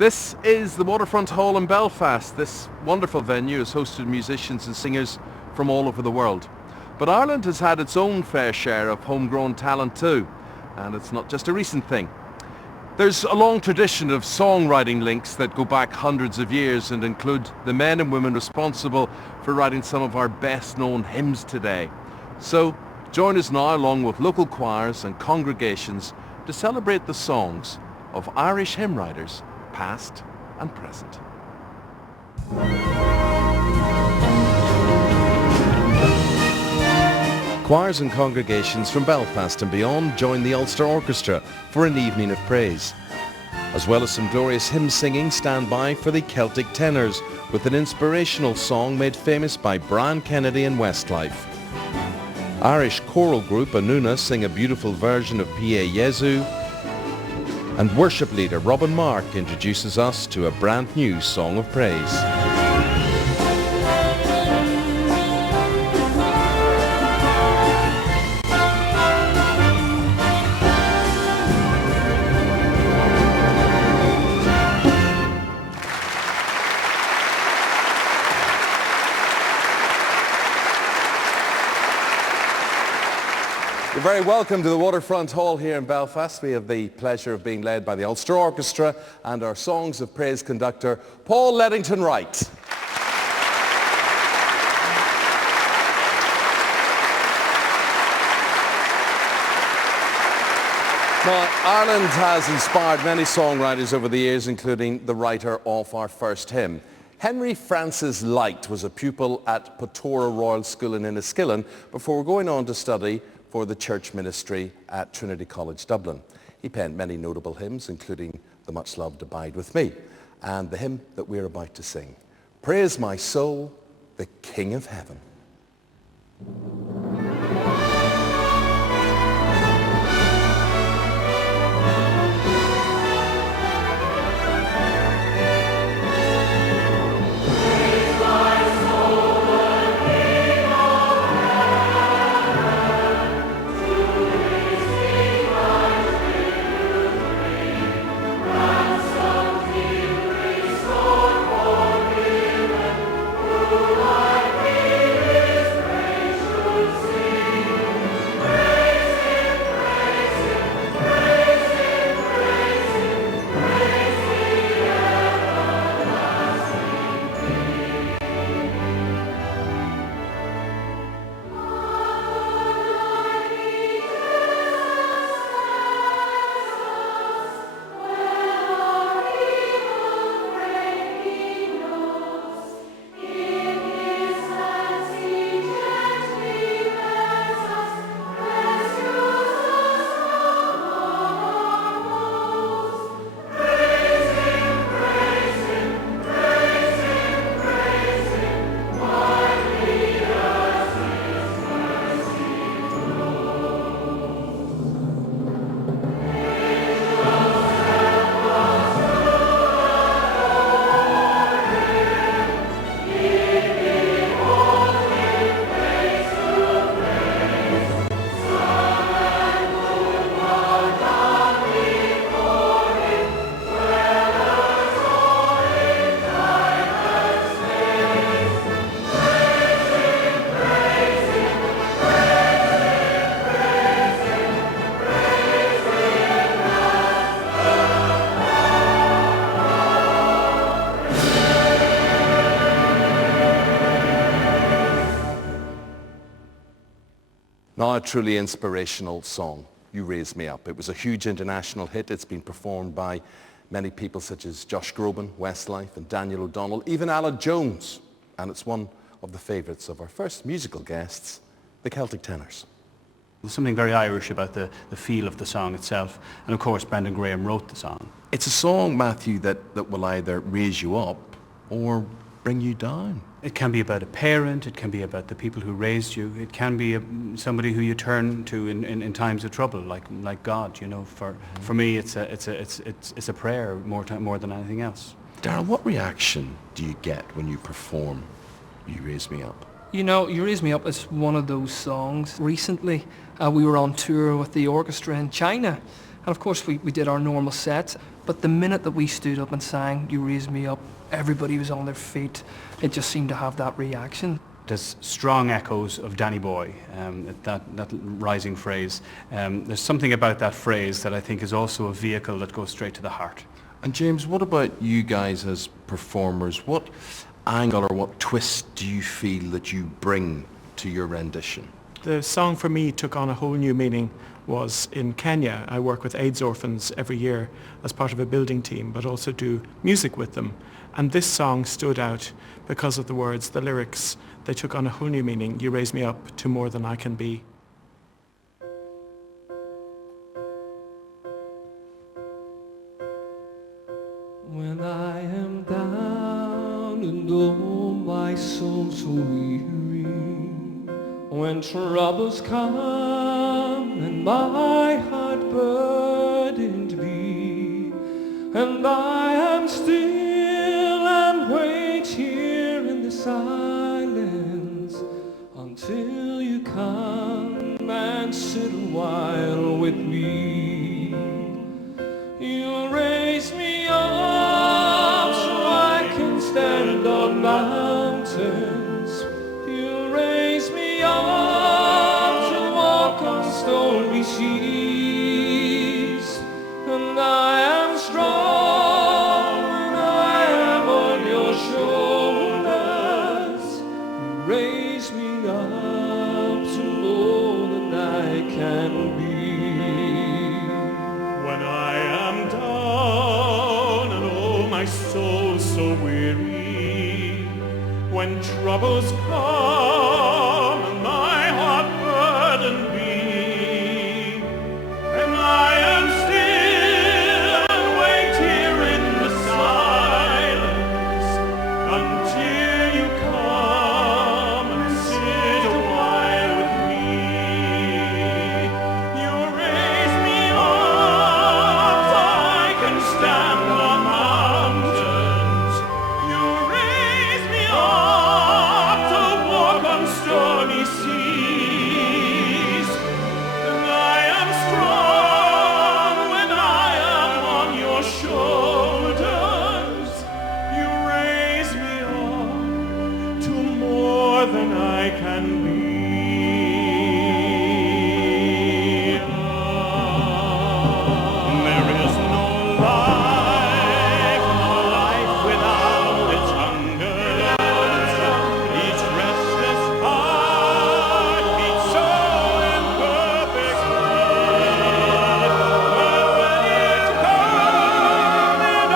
This is the Waterfront Hall in Belfast. This wonderful venue has hosted musicians and singers from all over the world. But Ireland has had its own fair share of homegrown talent too, and it's not just a recent thing. There's a long tradition of songwriting links that go back hundreds of years and include the men and women responsible for writing some of our best known hymns today. So join us now along with local choirs and congregations to celebrate the songs of Irish hymn writers past and present. Choirs and congregations from Belfast and beyond join the Ulster Orchestra for an evening of praise. As well as some glorious hymn singing, stand by for the Celtic tenors with an inspirational song made famous by Brian Kennedy and Westlife. Irish choral group Anuna sing a beautiful version of Prt1 EH, and worship leader Robin Mark introduces us to a brand new song of praise. You're very welcome to the Waterfront Hall here in Belfast. We have the pleasure of being led by the Ulster Orchestra and our Songs of Praise conductor, Paul Leddington-Wright. Now, Ireland has inspired many songwriters over the years, including the writer of our first hymn. Henry Francis Lyte was a pupil at Prt1 Royal School in Enniskillen before going on to study for the church ministry at Trinity College Dublin. He penned many notable hymns, including the much-loved Abide With Me, and the hymn that we're about to sing, Praise My Soul, the King of Heaven. Now a truly inspirational song, You Raise Me Up. It was a huge international hit. It's been performed by many people such as Josh Groban, Westlife and Daniel O'Donnell, even Alan Jones. And it's one of the favourites of our first musical guests, the Celtic tenors. There's something very Irish about the feel of the song itself. And of course, Brendan Graham wrote the song. It's a song, Matthew, that will either raise you up or bring you down. It can be about a parent, it can be about the people who raised you, it can be somebody who you turn to in times of trouble, like God. You know, for me, it's a prayer more than anything else. Darryl, what reaction do you get when you perform You Raise Me Up? You know, You Raise Me Up is one of those songs. Recently, we were on tour with the orchestra in China, And of course we did our normal sets, but the minute that we stood up and sang You Raise Me Up, everybody was on their feet. It just seemed to have that reaction. There's strong echoes of Danny Boy, that rising phrase. There's something about that phrase that I think is also a vehicle that goes straight to the heart. And James, what about you guys as performers? What angle or what twist do you feel that you bring to your rendition? The song for me took on a whole new meaning was in Kenya. I work with AIDS orphans every year as part of a building team, but also do music with them. And this song stood out because of the words, the lyrics. They took on a whole new meaning. You raise me up to more than I can be. When I am down and oh my soul so weary, when troubles come and my heart burdened be, and I am still and wait here in the silence until you come and sit a while with me. You'll raise me up so I can stand on mountains. You'll raise me up to walk on stormy seas. And I am strong when I am on your shoulders. You raise me up to more than I can be. When I am down and oh my soul so weary, when troubles come and my heart burden be, and I am still and wait here in the silence until you come and sit a while with me. You raise me up so I can stand on mountains. You raise me up to walk on stormy seas. And I am strong when I am on your shoulders. You raise me up to more than I can be. There is no life without its hunger. Each restless heart beats so imperfectly. But when it comes and I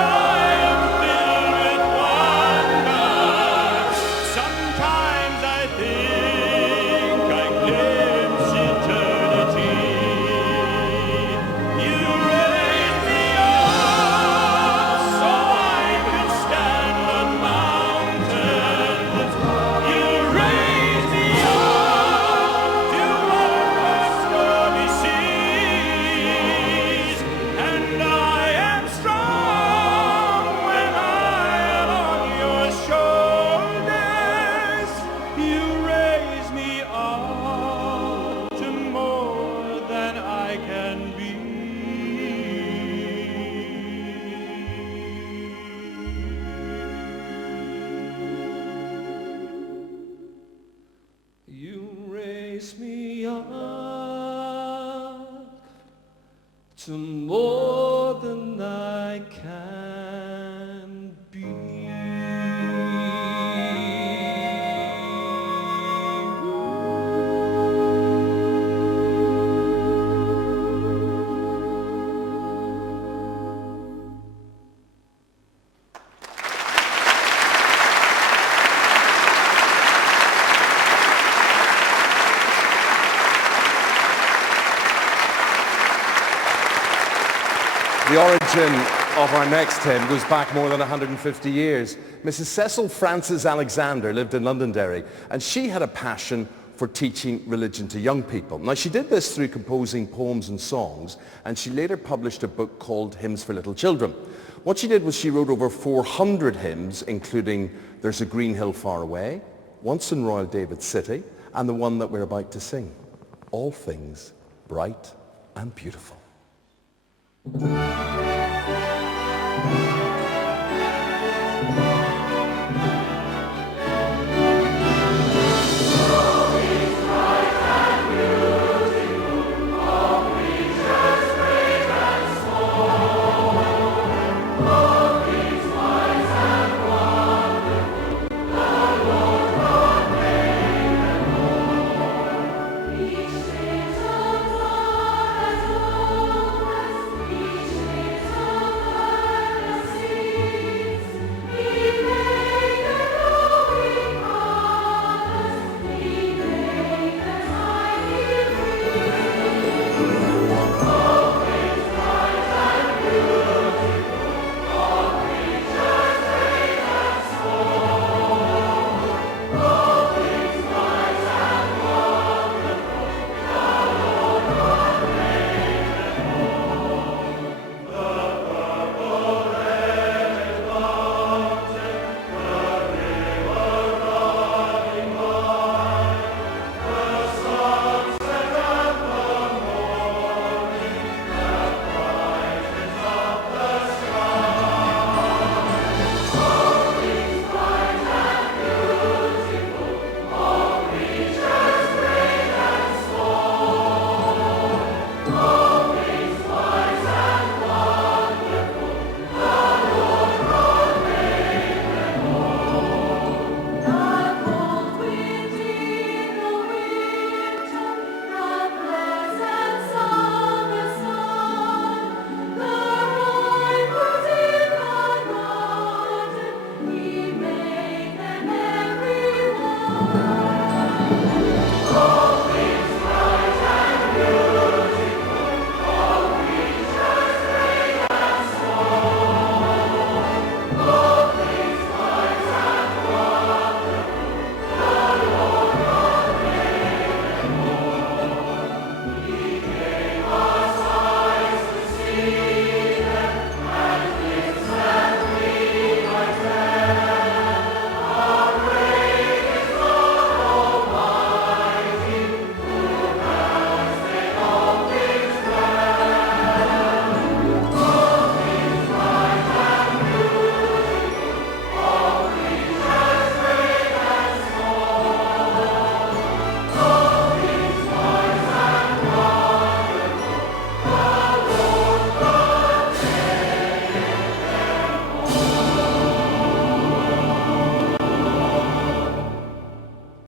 am filled with wonder, sometimes I think I glimpse eternity. You raise me up so I can stand on mountains. You raise me up to walk on stormy seas. And I am strong when I am on your shoulders. You raise me up to more than I can be. You raise me up to more than I can be. The origin of our next hymn goes back more than 150 years. Mrs. Cecil Frances Alexander lived in Londonderry, and she had a passion for teaching religion to young people. Now, she did this through composing poems and songs, and she later published a book called Hymns for Little Children. What she did was she wrote over 400 hymns, including There's a Green Hill Far Away, Once in Royal David's City, and the one that we're about to sing, All Things Bright and Beautiful. Thank